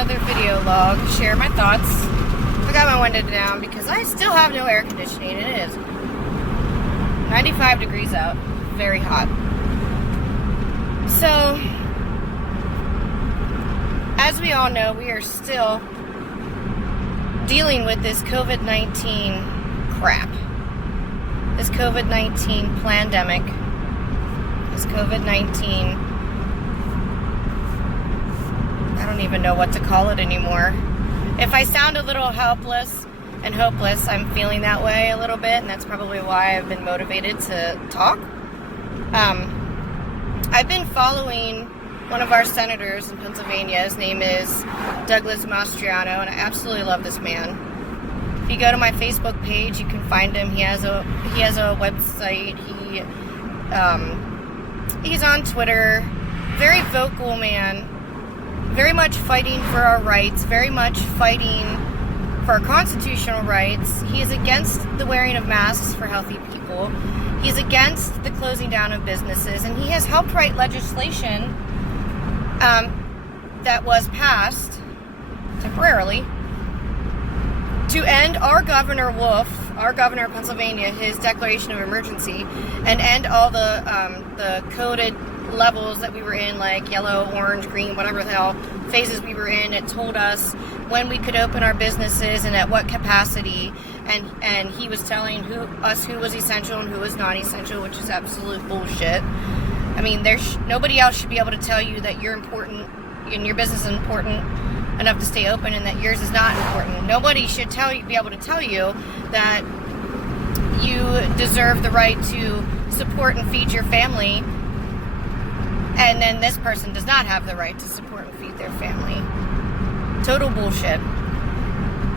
another video log, share my thoughts. I got my window down because I still have no air conditioning. It is 95 degrees out, very hot. So, as we all know, we are still dealing with this COVID-19 crap. This COVID-19 pandemic. This COVID-19, I don't even know what to call it anymore. If I sound a little helpless and hopeless, I'm feeling that way a little bit, and that's probably why I've been motivated to talk. I've been following one of our senators in Pennsylvania. His name is Douglas Mastriano, and I absolutely love this man. If you go to my Facebook page, you can find him. He has a website. He's on Twitter. Very vocal man. Very much fighting for our rights. Very much fighting for our constitutional rights. He is against the wearing of masks for healthy people. He's against the closing down of businesses, and he has helped write legislation that was passed temporarily to end our Governor Wolf, our governor of Pennsylvania, his declaration of emergency, and end all the coded levels that we were in, like yellow, orange, green, whatever the hell phases we were in. It told us when we could open our businesses and at what capacity, and he was telling us who was essential and who was not essential, which is absolute bullshit. I mean, nobody else should be able to tell you that you're important and your business is important enough to stay open and that yours is not important. Nobody should be able to tell you that you deserve the right to support and feed your family, and then this person does not have the right to support and feed their family. Total bullshit.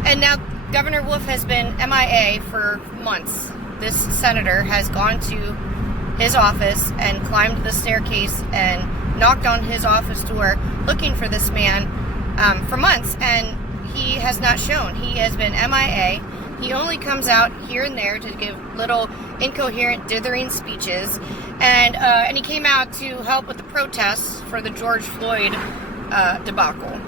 And now Governor Wolf has been MIA for months. This senator has gone to his office and climbed the staircase and knocked on his office door looking for this man for months, and he has not shown. He has been MIA. He only comes out here and there to give little incoherent, dithering speeches, and he came out to help with the protests for the George Floyd debacle.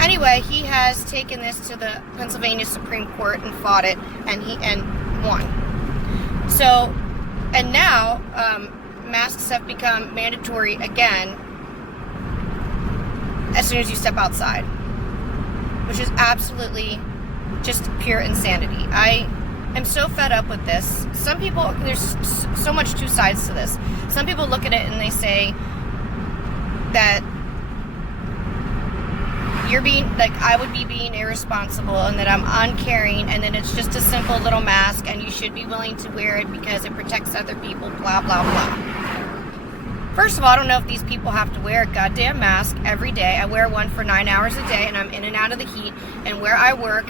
Anyway, he has taken this to the Pennsylvania Supreme Court and fought it, and won. So, and now masks have become mandatory again as soon as you step outside, which is absolutely just pure insanity. I am so fed up with this. Some people, there's so much two sides to this. Some people look at it and they say that you're being, like, I would be being irresponsible and that I'm uncaring and that it's just a simple little mask and you should be willing to wear it because it protects other people, blah, blah, blah. First of all, I don't know if these people have to wear a goddamn mask every day. I wear one for 9 hours a day and I'm in and out of the heat, and where I work,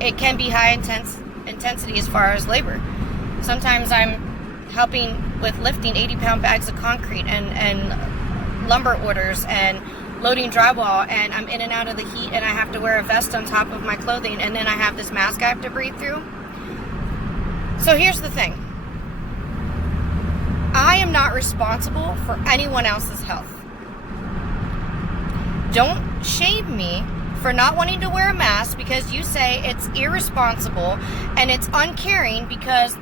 it can be high intensity as far as labor. Sometimes I'm helping with lifting 80-pound bags of concrete and lumber orders and loading drywall, and I'm in and out of the heat, and I have to wear a vest on top of my clothing, and then I have this mask I have to breathe through. So here's the thing. I am not responsible for anyone else's health. Don't shame me for not wanting to wear a mask because you say it's irresponsible and it's uncaring because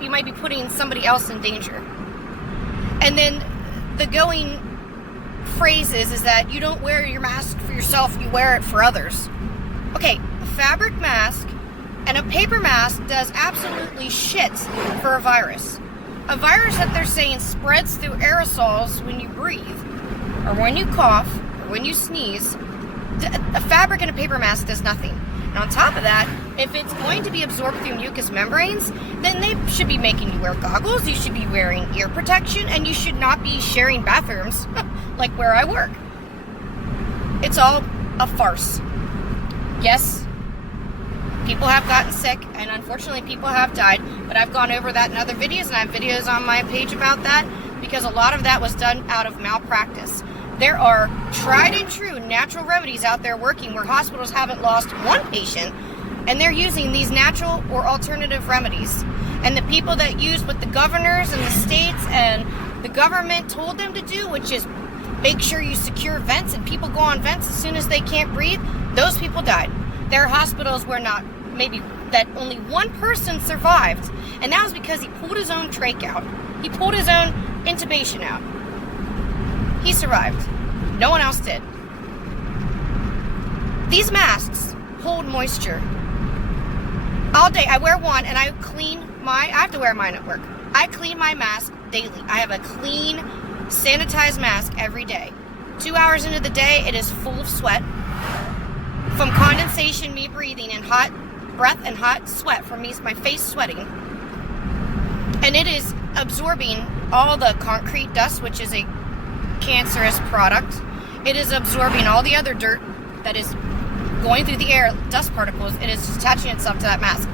you might be putting somebody else in danger. And then the going phrases is that you don't wear your mask for yourself, you wear it for others. Okay, a fabric mask and a paper mask does absolutely shit for a virus. A virus that they're saying spreads through aerosols when you breathe, or when you cough, or when you sneeze. A fabric and a paper mask does nothing. And on top of that, if it's going to be absorbed through mucous membranes, then they should be making you wear goggles, you should be wearing ear protection, and you should not be sharing bathrooms like where I work. It's all a farce. Yes, people have gotten sick, and unfortunately people have died, but I've gone over that in other videos, and I have videos on my page about that, because a lot of that was done out of malpractice. There are tried and true natural remedies out there working where hospitals haven't lost one patient, and they're using these natural or alternative remedies. And the people that use what the governors and the states and the government told them to do, which is make sure you secure vents, and people go on vents as soon as they can't breathe. Those people died. There are hospitals where that only one person survived, and that was because he pulled his own trach out. He pulled his own intubation out. He survived. No one else did. These masks hold moisture. All day, I wear one, and I have to wear mine at work. I clean my mask daily. I have a clean, sanitized mask every day. 2 hours into the day, it is full of sweat. From condensation, me breathing, and hot breath and hot sweat from my face sweating. And it is absorbing all the concrete dust, which is a cancerous product. It is absorbing all the other dirt that is going through the air, dust particles. It is attaching itself to that mask.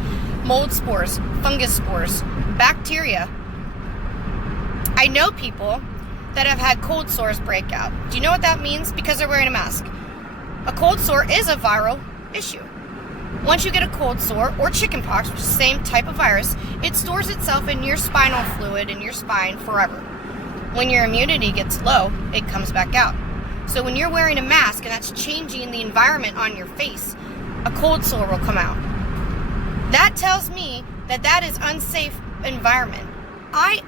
Mold spores, fungus spores, bacteria. I know people that have had cold sores break out. Do you know what that means? Because they're wearing a mask. A cold sore is a viral issue. Once you get a cold sore, or chickenpox, which is the same type of virus, it stores itself in your spinal fluid in your spine forever. When your immunity gets low, it comes back out. So when you're wearing a mask and that's changing the environment on your face, a cold sore will come out. That tells me that is unsafe environment.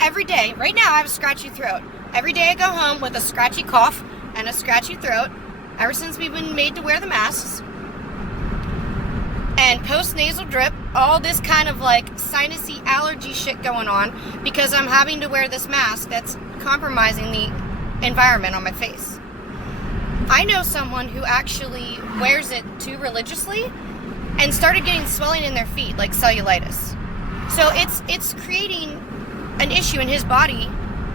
Every day, right now I have a scratchy throat. Every day I go home with a scratchy cough and a scratchy throat, ever since we've been made to wear the masks. And post-nasal drip, all this kind of like sinusy allergy shit going on because I'm having to wear this mask that's compromising the environment on my face. I know someone who actually wears it too religiously and started getting swelling in their feet, like cellulitis. So it's creating an issue in his body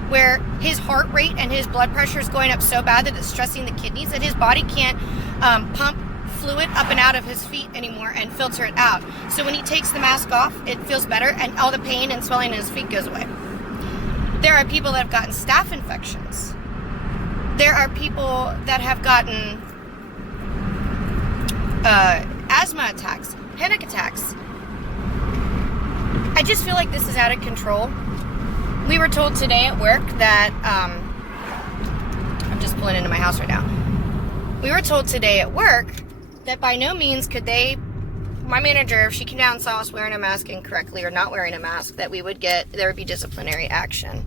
where his heart rate and his blood pressure is going up so bad that it's stressing the kidneys that his body can't pump fluid up and out of his feet anymore and filter it out. So when he takes the mask off, it feels better and all the pain and swelling in his feet goes away. There are people that have gotten staph infections. There are people that have gotten asthma attacks, panic attacks. I just feel like this is out of control. We were told today at work that, I'm just pulling into my house right now. We were told today at work that by no means could my manager, if she came down and saw us wearing a mask incorrectly or not wearing a mask, that there would be disciplinary action.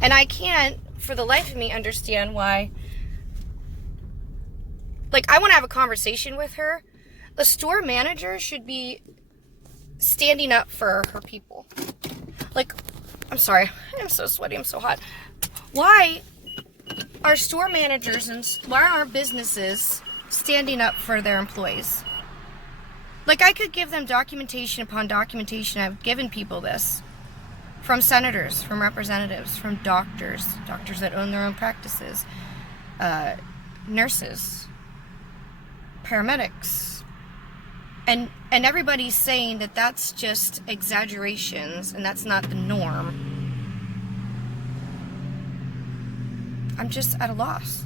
And I can't, for the life of me, understand why. Like, I want to have a conversation with her. The store manager should be standing up for her people. Like, I'm sorry, I'm so sweaty, I'm so hot. Why are store managers and why are businesses standing up for their employees? Like, I could give them documentation upon documentation. I've given people this. From senators, from representatives, from doctors that own their own practices, nurses, paramedics, and everybody's saying that that's just exaggerations and that's not the norm. I'm just at a loss.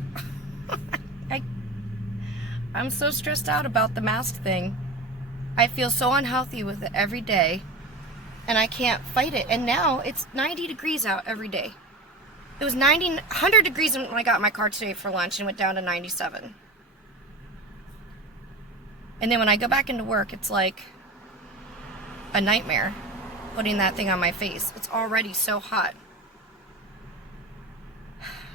I'm so stressed out about the mask thing. I feel so unhealthy with it every day. And I can't fight it. And now it's 90 degrees out every day. It was 100 degrees when I got in my car today for lunch and went down to 97. And then when I go back into work, it's like a nightmare putting that thing on my face. It's already so hot.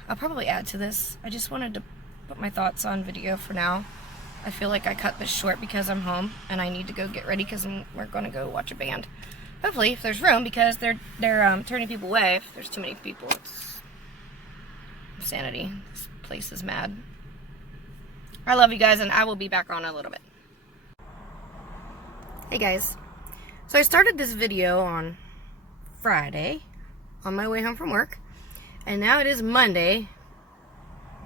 I'll probably add to this. I just wanted to put my thoughts on video for now. I feel like I cut this short because I'm home and I need to go get ready because we're going to go watch a band. Hopefully, if there's room, because they're turning people away. If there's too many people, it's insanity. This place is mad. I love you guys, and I will be back on in a little bit. Hey guys. So I started this video on Friday, on my way home from work, and now it is Monday,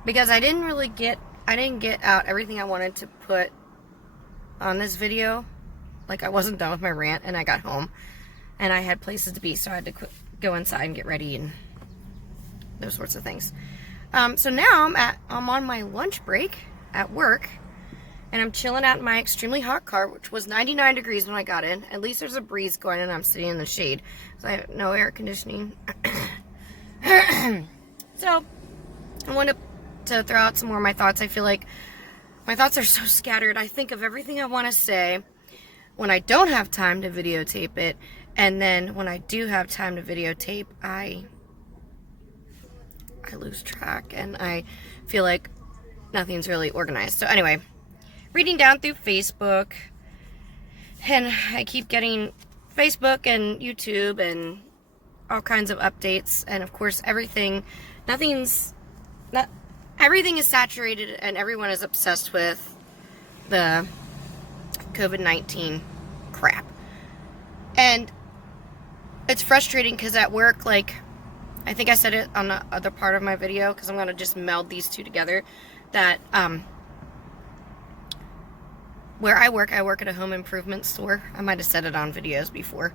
because I didn't get out everything I wanted to put on this video. Like, I wasn't done with my rant, and I got home. And I had places to be, so I had to go inside and get ready and those sorts of things. So now I'm on my lunch break at work, and I'm chilling out in my extremely hot car, which was 99 degrees when I got in. At least there's a breeze going, and I'm sitting in the shade, so I have no air conditioning. So I want to to throw out some more of my thoughts. I feel like my thoughts are so scattered. I think of everything I want to say when I don't have time to videotape it, and then when I do have time to videotape, I lose track, and I feel like nothing's really organized. So anyway, reading down through Facebook, and I keep getting Facebook and YouTube and all kinds of updates, and of course everything is saturated, and everyone is obsessed with the COVID-19 crap. And it's frustrating because at work, like, I think I said it on the other part of my video, because I'm going to just meld these two together, that where I work at a home improvement store. I might have said it on videos before.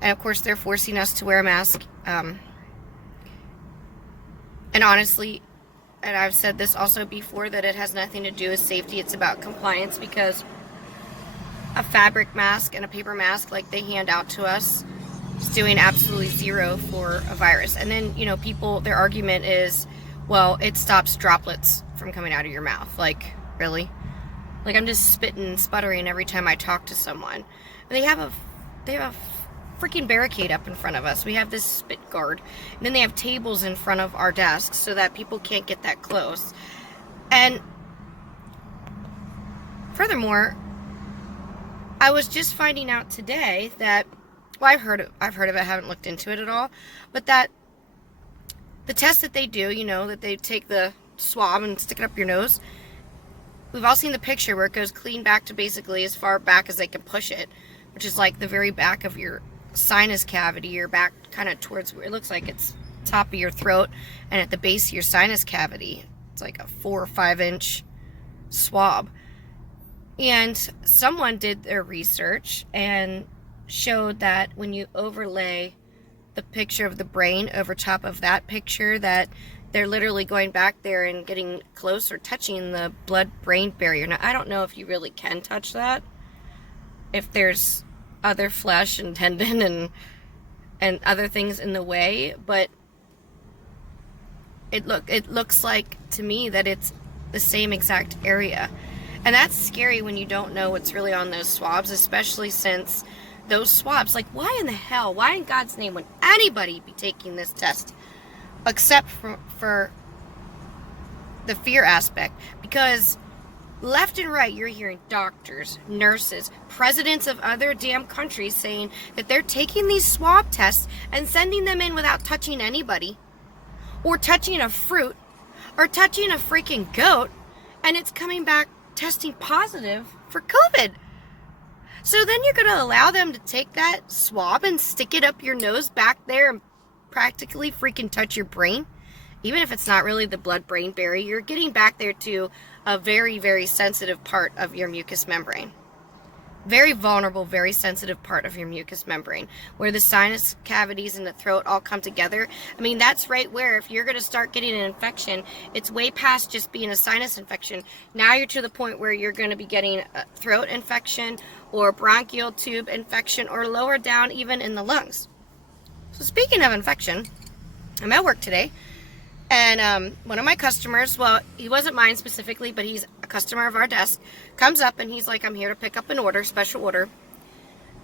And of course, they're forcing us to wear a mask. And honestly, and I've said this also before, that it has nothing to do with safety. It's about compliance, because a fabric mask and a paper mask like they hand out to us is doing absolutely zero for a virus. And then, you know, people, their argument is, well, it stops droplets from coming out of your mouth. Like, really? Like, I'm just spitting and sputtering every time I talk to someone. And they have a freaking barricade up in front of us. We have this spit guard. And then they have tables in front of our desks so that people can't get that close. And furthermore, I was just finding out today that, well, I've heard of it, I haven't looked into it at all, but that the test that they do, you know, that they take the swab and stick it up your nose, we've all seen the picture where it goes clean back to basically as far back as they can push it, which is like the very back of your sinus cavity, your back kind of towards where it looks like it's top of your throat, and at the base of your sinus cavity. It's like a 4 or 5 inch swab. And someone did their research and showed that when you overlay the picture of the brain over top of that picture, that they're literally going back there and getting close or touching the blood-brain barrier. Now, I don't know if you really can touch that, if there's other flesh and tendon and other things in the way, but it looks like to me that it's the same exact area. And that's scary when you don't know what's really on those swabs, especially since those swabs, like, why in the hell, why in God's name would anybody be taking this test? Except for the fear aspect. Because left and right, you're hearing doctors, nurses, presidents of other damn countries saying that they're taking these swab tests and sending them in without touching anybody, or touching a fruit, or touching a freaking goat, and it's coming back testing positive for COVID. So then you're going to allow them to take that swab and stick it up your nose back there and practically freaking touch your brain? Even if it's not really the blood-brain barrier, you're getting back there to a very, very sensitive part of your mucous membrane. Very vulnerable, very sensitive part of your mucous membrane, where the sinus cavities and the throat all come together. I mean, that's right where if you're going to start getting an infection, it's way past just being a sinus infection. Now you're to the point where you're going to be getting a throat infection or bronchial tube infection, or lower down even in the lungs. So speaking of infection, I'm at work today, and one of my customers, well, he wasn't mine specifically, but he's a customer of our desk, comes up and he's like, I'm here to pick up an order, special order.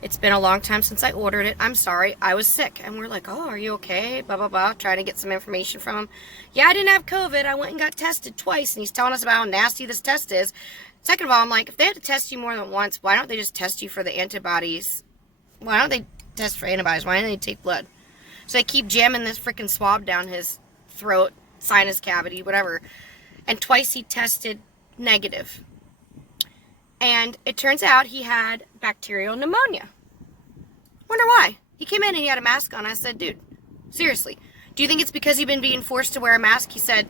It's been a long time since I ordered it. I'm sorry, I was sick. And we're like, oh, are you okay? Blah, blah, blah, trying to get some information from him. Yeah, I didn't have COVID. I went and got tested twice, and he's telling us about how nasty this test is. Second of all, I'm like, if they had to test you more than once, why don't they just test you for the antibodies? Why don't they test for antibodies? Why don't they take blood? So they keep jamming this freaking swab down his throat, sinus cavity, whatever. And twice he tested negative. And it turns out he had bacterial pneumonia. Wonder why? He came in and he had a mask on. I said, dude, seriously, do you think it's because you've been being forced to wear a mask? He said,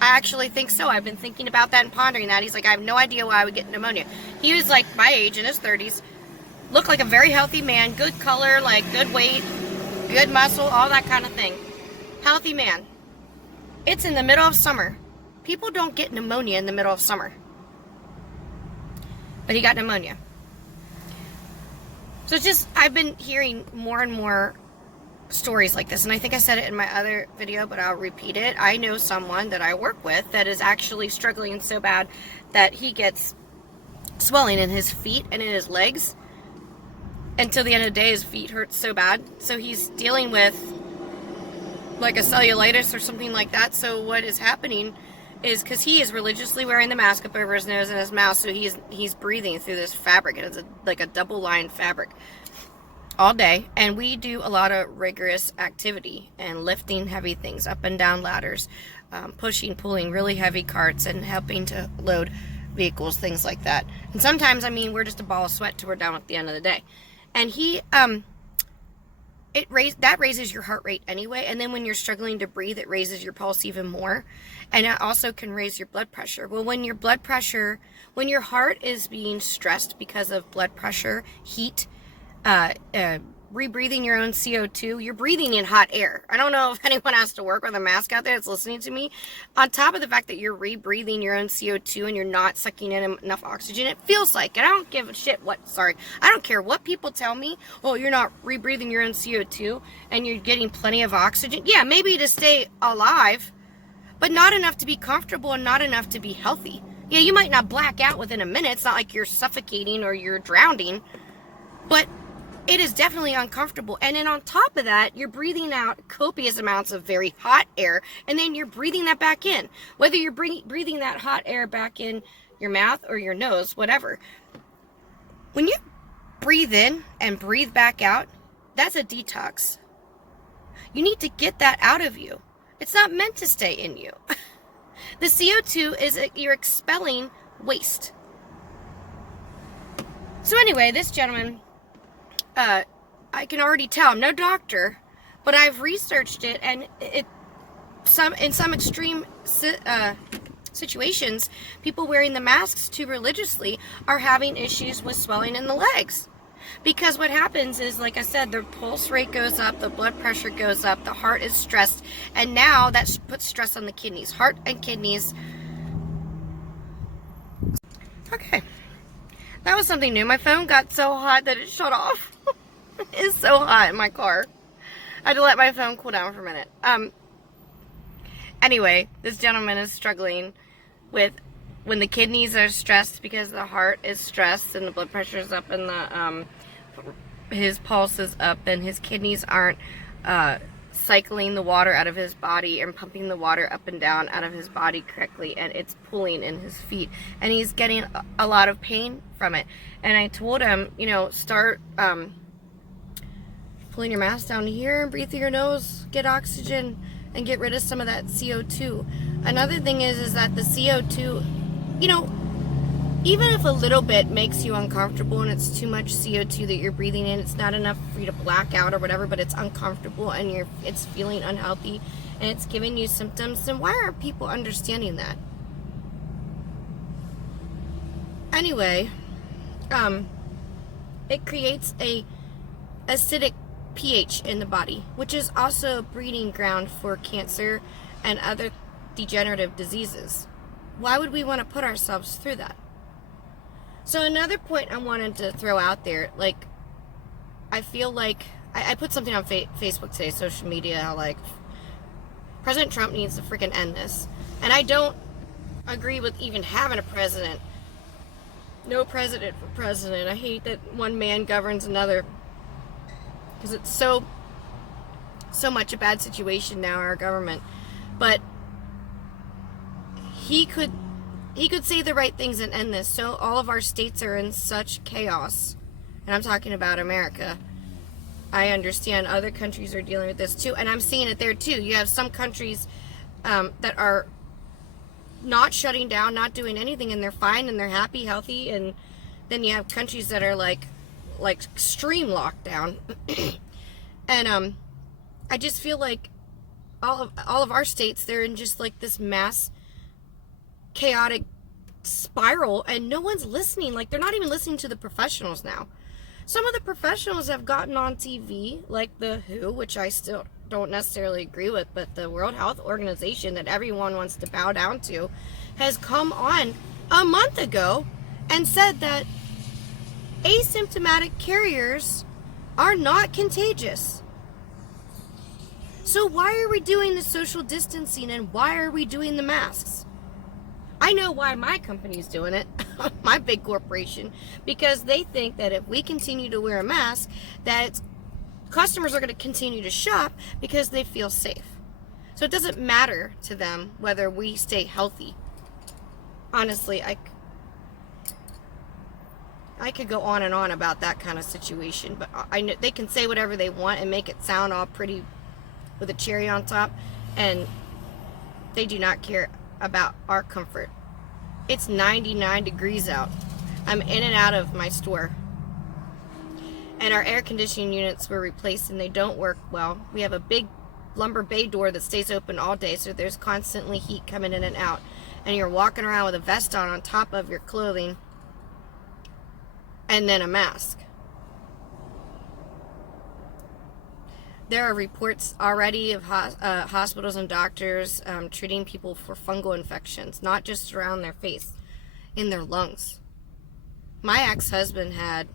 I actually think so. I've been thinking about that and pondering that. He's like, I have no idea why I would get pneumonia. He was like my age, in his 30s, looked like a very healthy man, good color, like good weight, good muscle, all that kind of thing. Healthy man. It's in the middle of summer. People don't get pneumonia in the middle of summer. But he got pneumonia. So it's just, I've been hearing more and more stories like this, and I think I said it in my other video, but I'll repeat it. I know someone that I work with that is actually struggling so bad that he gets swelling in his feet and in his legs. Until the end of the day, his feet hurt so bad. So he's dealing with like a cellulitis or something like that. So what is happening is, because he is religiously wearing the mask up over his nose and his mouth, so he's breathing through this fabric. It's like a double-lined fabric all day. And we do a lot of rigorous activity and lifting heavy things up and down ladders, pushing, pulling really heavy carts, and helping to load vehicles, things like that. And sometimes, I mean, we're just a ball of sweat till we're down at the end of the day. And that raises your heart rate anyway. And then when you're struggling to breathe, it raises your pulse even more. And it also can raise your blood pressure. Well, when your heart is being stressed because of blood pressure, heat, rebreathing your own CO2, you're breathing in hot air. I don't know if anyone has to work with a mask out there that's listening to me. On top of the fact that you're rebreathing your own CO2 and you're not sucking in enough oxygen, it feels like, and I don't give a shit I don't care what people tell me. Oh, you're not rebreathing your own CO2 and you're getting plenty of oxygen. Yeah, maybe to stay alive, but not enough to be comfortable and not enough to be healthy. Yeah, you might not black out within a minute. It's not like you're suffocating or you're drowning, but it is definitely uncomfortable. And then on top of that, you're breathing out copious amounts of very hot air, and then you're breathing that back in. Whether you're breathing that hot air back in your mouth or your nose, whatever. When you breathe in and breathe back out, that's a detox. You need to get that out of you. It's not meant to stay in you. The CO2 is you're expelling waste. So anyway, this gentleman, I can already tell, I'm no doctor, but I've researched it, and in some extreme situations, people wearing the masks too religiously are having issues with swelling in the legs. Because what happens is, like I said, the pulse rate goes up, the blood pressure goes up, the heart is stressed, and now that puts stress on the kidneys. Heart and kidneys. Okay. That was something new. My phone got so hot that it shut off. It's so hot in my car. I had to let my phone cool down for a minute. Anyway, this gentleman is struggling with when the kidneys are stressed because the heart is stressed and the blood pressure is up and his pulse is up and his kidneys aren't cycling the water out of his body and pumping the water up and down out of his body correctly, and it's pulling in his feet, and he's getting a lot of pain from it. And I told him, start pulling your mask down here and breathe through your nose, get oxygen, and get rid of some of that CO2. Another thing is that the CO2, even if a little bit makes you uncomfortable and it's too much CO2 that you're breathing in, it's not enough for you to black out or whatever, but it's uncomfortable and it's feeling unhealthy and it's giving you symptoms, then why aren't people understanding that? Anyway, it creates a acidic pH in the body, which is also a breeding ground for cancer and other degenerative diseases. Why would we want to put ourselves through that? So another point I wanted to throw out there, I feel like I put something on Facebook today, social media, how President Trump needs to freaking end this. And I don't agree with even having a president. No president for president. I hate that one man governs another, because it's so much a bad situation now, our government. But he could say the right things and end this. So all of our states are in such chaos, and I'm talking about America. I understand other countries are dealing with this too, and I'm seeing it there too. You have some countries that are not shutting down, not doing anything, and they're fine and they're happy, healthy, and then you have countries that are like extreme lockdown. And I just feel like all of our states, they're in just this mass chaotic spiral, and no one's listening. They're not even listening to the professionals now. Some of the professionals have gotten on TV, like the WHO, which I still don't necessarily agree with, but the World Health Organization that everyone wants to bow down to has come on a month ago and said that asymptomatic carriers are not contagious. So why are we doing the social distancing and why are we doing the masks? I know why my company's doing it, my big corporation, because they think that if we continue to wear a mask, that customers are going to continue to shop because they feel safe. So it doesn't matter to them whether we stay healthy. Honestly, I could go on and on about that kind of situation, but I know they can say whatever they want and make it sound all pretty with a cherry on top, and they do not care about our comfort. It's 99 degrees out. I'm in and out of my store, and our air conditioning units were replaced and they don't work well. We have a big lumber bay door that stays open all day, so there's constantly heat coming in and out, and you're walking around with a vest on top of your clothing and then a mask. There are reports already of hospitals and doctors treating people for fungal infections, not just around their face, in their lungs. My ex-husband had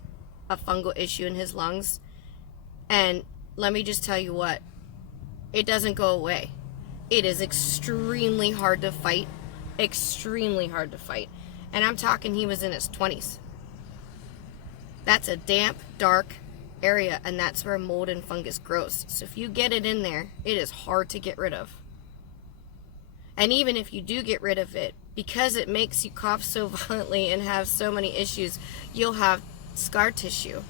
a fungal issue in his lungs, and let me just tell you what, it doesn't go away. It is extremely hard to fight, and I'm talking he was in his 20s. That's a damp, dark area, and that's where mold and fungus grows. So if you get it in there, it is hard to get rid of. And even if you do get rid of it, because it makes you cough so violently and have so many issues, you'll have scar tissue.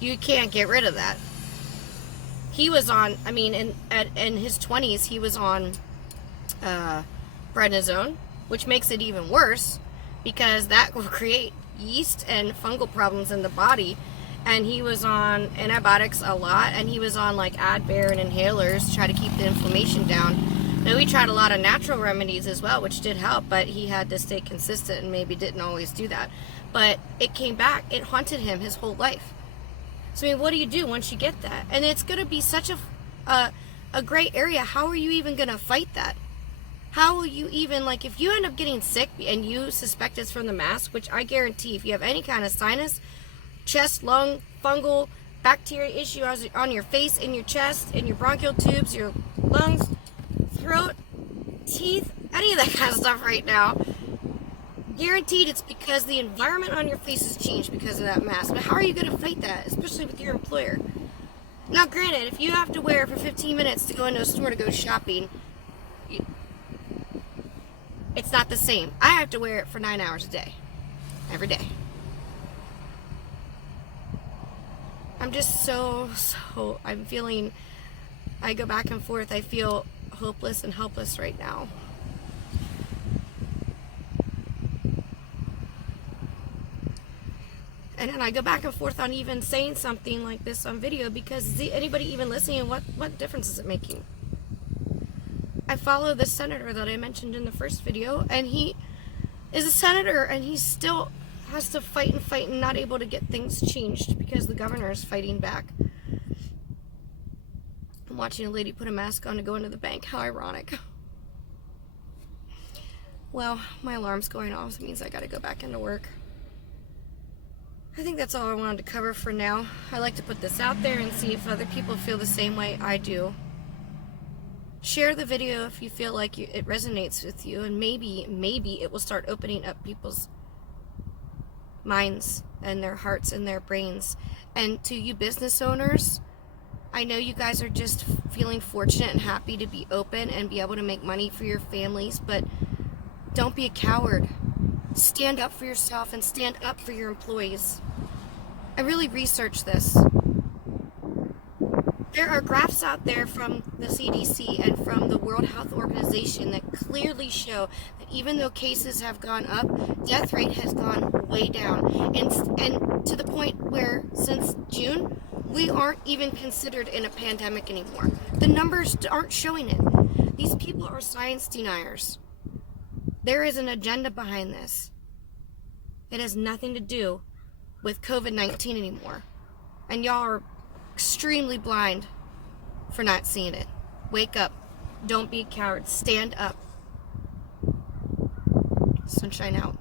You can't get rid of that. He was on, in his 20s, he was on prednisone, which makes it even worse because that will create yeast and fungal problems in the body. And he was on antibiotics a lot, and he was on like Advair and inhalers to try to keep the inflammation down. Now, we tried a lot of natural remedies as well, which did help, but he had to stay consistent and maybe didn't always do that. But it came back, it haunted him his whole life. So what do you do once you get that? And it's going to be such a gray area. How are you even going to fight that? How will you even, if you end up getting sick and you suspect it's from the mask, which I guarantee if you have any kind of sinus, chest, lung, fungal, bacteria issue on your face, in your chest, in your bronchial tubes, your lungs, throat, teeth, any of that kind of stuff right now, guaranteed it's because the environment on your face has changed because of that mask. But how are you going to fight that, especially with your employer? Now, granted, if you have to wear it for 15 minutes to go into a store to go shopping, it's not the same. I have to wear it for 9 hours a day, every day. I'm just I'm feeling, I go back and forth. I feel hopeless and helpless right now. And then I go back and forth on even saying something like this on video because is anybody even listening? What difference is it making? I follow the senator that I mentioned in the first video, and he is a senator, and he still has to fight and not able to get things changed because the governor is fighting back. I'm watching a lady put a mask on to go into the bank. How ironic. Well, my alarm's going off, so it means I gotta go back into work. I think that's all I wanted to cover for now. I like to put this out there and see if other people feel the same way I do. Share the video if you feel like it resonates with you, and maybe it will start opening up people's minds and their hearts and their brains. And to you business owners, I know you guys are just feeling fortunate and happy to be open and be able to make money for your families, but don't be a coward. Stand up for yourself and stand up for your employees. I really researched this. There are graphs out there from the CDC and from the World Health Organization that clearly show that even though cases have gone up, death rate has gone way down. And to the point where since June, we aren't even considered in a pandemic anymore. The numbers aren't showing it. These people are science deniers. There is an agenda behind this. It has nothing to do with COVID-19 anymore. And y'all are extremely blind for not seeing it. Wake up. Don't be a coward. Stand up. Sunshine out.